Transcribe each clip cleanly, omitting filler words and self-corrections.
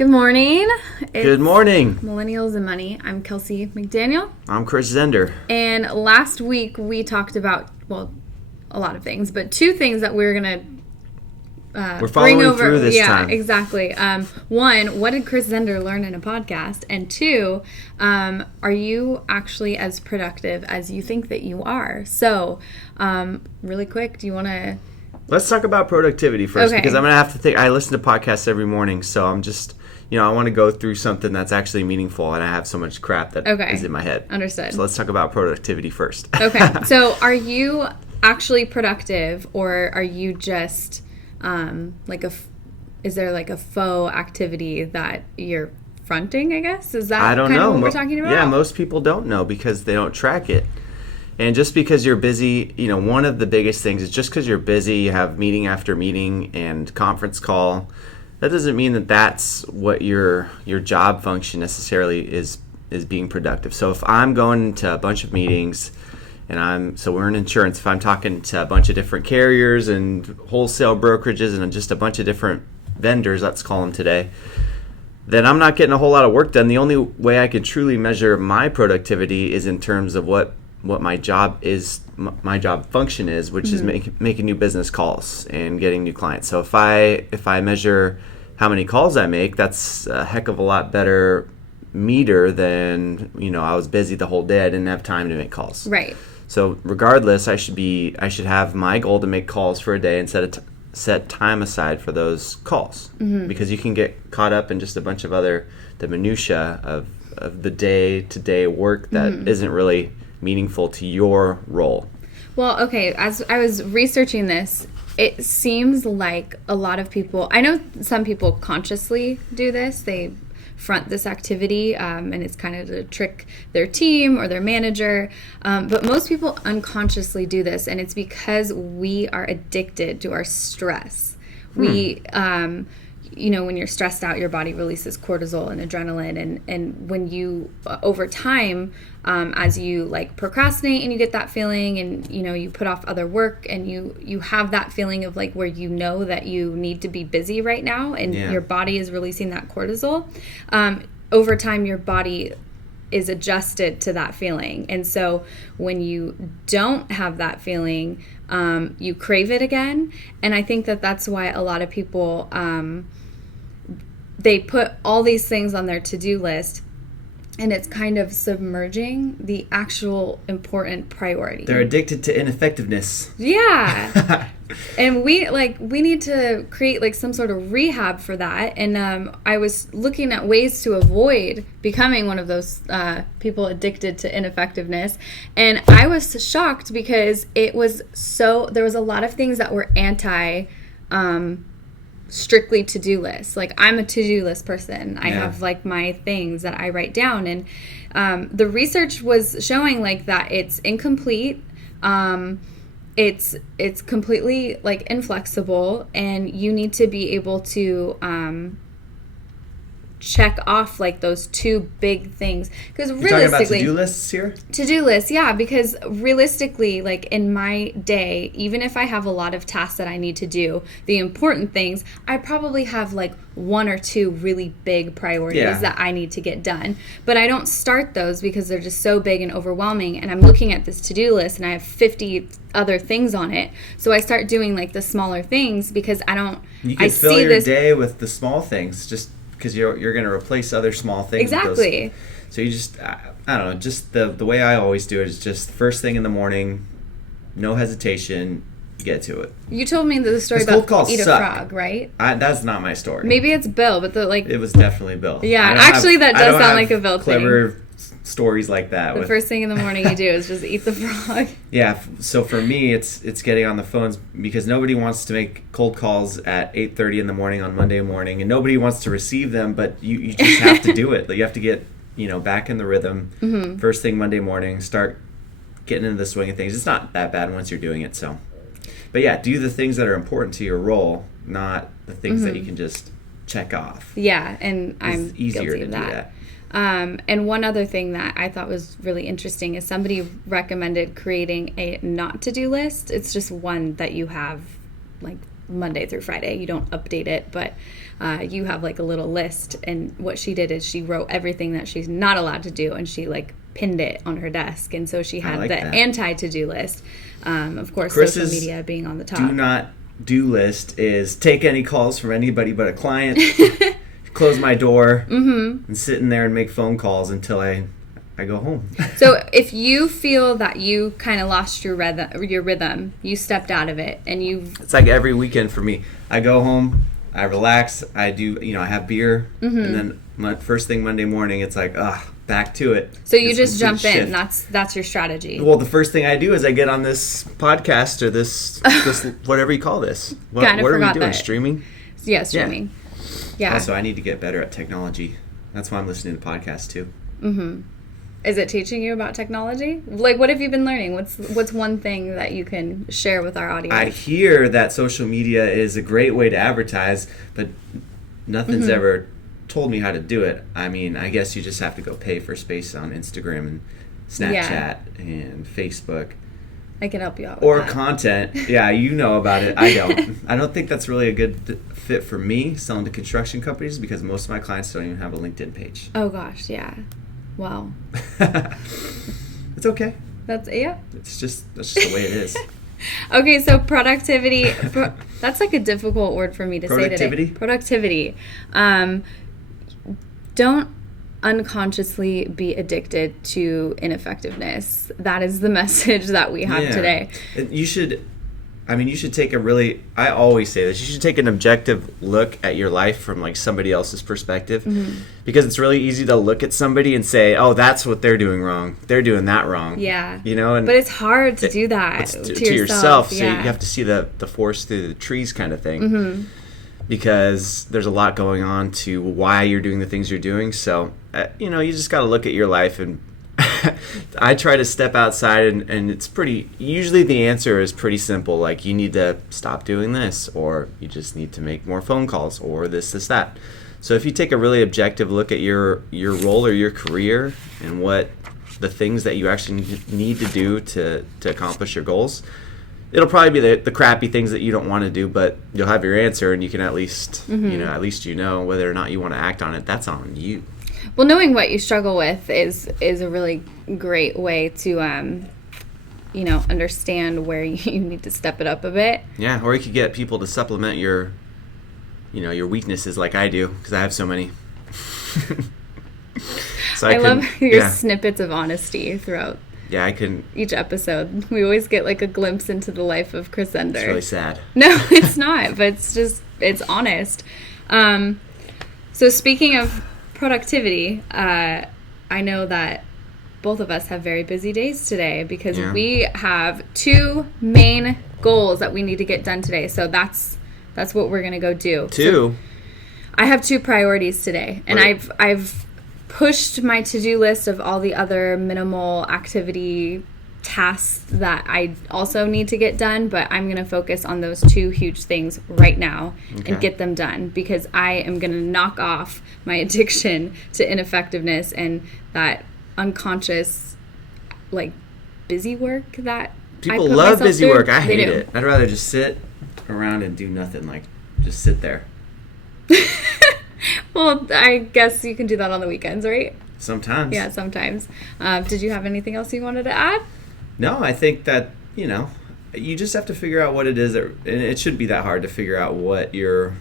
Good morning. Good morning. Millennials and Money. I'm Kelsey McDaniel. I'm Chris Zender. And last week we talked about, a lot of things, but two things that we're going to We're following through this time. Yeah, exactly. One, what did Chris Zender learn in a podcast? And two, are you actually as productive as you think that you are? So, really quick, do you want to... Let's talk about productivity first, Okay. because I'm going to have to think. I listen to podcasts every morning, so I'm just, I want to go through something that's actually meaningful, and I have so much crap that is in my head. Understood. So let's talk about productivity first. Okay. So are you actually productive, or are you just is there like a faux activity that you're fronting, I guess? Is that I don't kind know. of what we're talking about? Yeah, most people don't know because they don't track it. And just because you're busy, one of the biggest things is just because you're busy, you have meeting after meeting and conference call, that doesn't mean that that's what your job function necessarily is being productive. So if I'm going to a bunch of meetings so we're in insurance, if I'm talking to a bunch of different carriers and wholesale brokerages and just a bunch of different vendors, let's call them today, then I'm not getting a whole lot of work done. The only way I can truly measure my productivity is in terms of what my job is, my job function is, which is making new business calls and getting new clients. So if I measure how many calls I make, that's a heck of a lot better meter than, I was busy the whole day. I didn't have time to make calls. Right. So regardless, I should have my goal to make calls for a day and set time aside for those calls, because you can get caught up in just a bunch of the minutia of the day-to-day work that isn't really meaningful to your role. Well, okay, as I was researching this, it seems like a lot of people, I know some people consciously do this, they front this activity, and it's kind of to trick their team or their manager, but most people unconsciously do this, and it's because we are addicted to our stress. We when you're stressed out, your body releases cortisol and adrenaline, and when you over time, as you procrastinate and you get that feeling, and you put off other work, and you have that feeling of where that you need to be busy right now, and your body is releasing that cortisol, over time your body is adjusted to that feeling. And so when you don't have that feeling, you crave it again. And I think that that's why a lot of people, they put all these things on their to-do list, and it's kind of submerging the actual important priority. They're addicted to ineffectiveness. Yeah. And we need to create some sort of rehab for that. And I was looking at ways to avoid becoming one of those people addicted to ineffectiveness. And I was shocked because there was a lot of things that were anti strictly to-do lists. I'm a to-do list person. I have my things that I write down, and the research was showing that it's incomplete. It's completely inflexible, and you need to be able to check off those two big things, because realistically, you're talking about to-do lists here? To-do lists, yeah, because realistically, in my day, even if I have a lot of tasks that I need to do, the important things, I probably have one or two really big priorities that I need to get done. But I don't start those because they're just so big and overwhelming, and I'm looking at this to-do list and I have 50 other things on it. So I start doing the smaller things because You can fill your day with the small things, just because you're going to replace other small things. Exactly. So you just, I don't know, just the way I always do it is just first thing in the morning, no hesitation, you get to it. You told me the story about Eat a Frog, right? That's not my story. Maybe it's Bill, but it was definitely Bill. Yeah, actually that does sound like a Bill thing. Clever stories like that. The first thing in the morning you do is just eat the frog. Yeah, so for me, it's getting on the phones, because nobody wants to make cold calls at 8:30 in the morning on Monday morning, and nobody wants to receive them, but you just have to do it. You have to get back in the rhythm. First thing Monday morning, start getting into the swing of things. It's not that bad once you're doing it. So, but yeah, do the things that are important to your role, not the things that you can just check off. Yeah, and I'm easier guilty to of do that. And one other thing that I thought was really interesting is somebody recommended creating a not to-do list. It's just one that you have Monday through Friday. You don't update it, but you have like a little list. And what she did is she wrote everything that she's not allowed to do, and she like pinned it on her desk. And so she had the anti-to-do list. Of course, social media being on the top. Do not do list is take any calls from anybody but a client, close my door, and sit in there and make phone calls until I go home. So if you feel that you kind of lost your rhythm, you stepped out of it, and it's like every weekend for me. I go home, I relax, I do, I have beer, and then first thing Monday morning, it's like, back to it. So you just jump in. That's your strategy. Well, the first thing I do is I get on this podcast or this whatever you call this. What are we doing? Streaming? Yeah, streaming. Yeah. Also, I need to get better at technology. That's why I'm listening to podcasts too. Mm-hmm. Is it teaching you about technology? Like, what have you been learning? What's one thing that you can share with our audience? I hear that social media is a great way to advertise, but nothing's ever told me how to do it. I mean, I guess you just have to go pay for space on Instagram and Snapchat and Facebook. I can help you out with that. Content. Yeah, you know about it. I don't. I don't think that's really a good fit for me, selling to construction companies, because most of my clients don't even have a LinkedIn page. Oh, gosh, yeah. Wow. It's okay. That's just the way it is. Okay, so productivity. That's like a difficult word for me to say today. Productivity. Don't unconsciously be addicted to ineffectiveness. That is the message that we have today. You should take I always say this, you should take an objective look at your life from like somebody else's perspective, because it's really easy to look at somebody and say, oh, that's what they're doing wrong. They're doing that wrong. Yeah. But it's hard to do that to yourself. So you have to see the forest through the trees kind of thing, because there's a lot going on to why you're doing the things you're doing. So, you just got to look at your life, and I try to step outside, and it's usually the answer is pretty simple. Like, you need to stop doing this, or you just need to make more phone calls, or this, that. So if you take a really objective look at your role or your career and what the things that you actually need to do to accomplish your goals, it'll probably be the crappy things that you don't want to do, but you'll have your answer, and you can at least, whether or not you want to act on it. That's on you. Well, knowing what you struggle with is a really great way to, understand where you need to step it up a bit. Yeah, or you could get people to supplement your weaknesses like I do, because I have so many. So I love your snippets of honesty throughout. Yeah, I can. Each episode, we always get like a glimpse into the life of Chris Ender. It's really sad. No, it's not, but it's honest. So speaking of productivity, I know that both of us have very busy days today, because we have 2 main goals that we need to get done today. So that's what we're gonna go do. 2. So I have 2 priorities today, and I've pushed my to-do list of all the other minimal activity tasks that I also need to get done, but I'm going to focus on those 2 huge things right now and get them done, because I am going to knock off my addiction to ineffectiveness and that unconscious, like, busy work that people love busy work. I hate it. I'd rather just sit around and do nothing, like just sit there. Well, I guess you can do that on the weekends, right? Sometimes. Yeah, sometimes. Did you have anything else you wanted to add? No, I think that, you just have to figure out what it is, and it shouldn't be that hard to figure out what your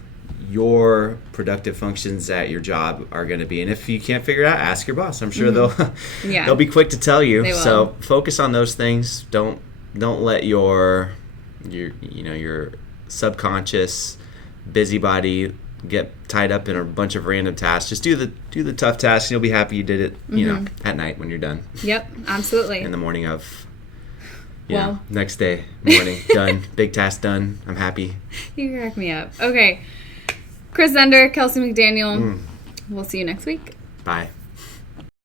productive functions at your job are going to be. And if you can't figure it out, ask your boss. I'm sure they'll be quick to tell you. So focus on those things. Don't let your subconscious busybody get tied up in a bunch of random tasks. Just do the tough tasks, and you'll be happy you did it, at night when you're done. Yep, absolutely. In the morning of, next day, morning, done. Big task done. I'm happy. You crack me up. Okay. Chris Ender, Kelsey McDaniel. We'll see you next week. Bye.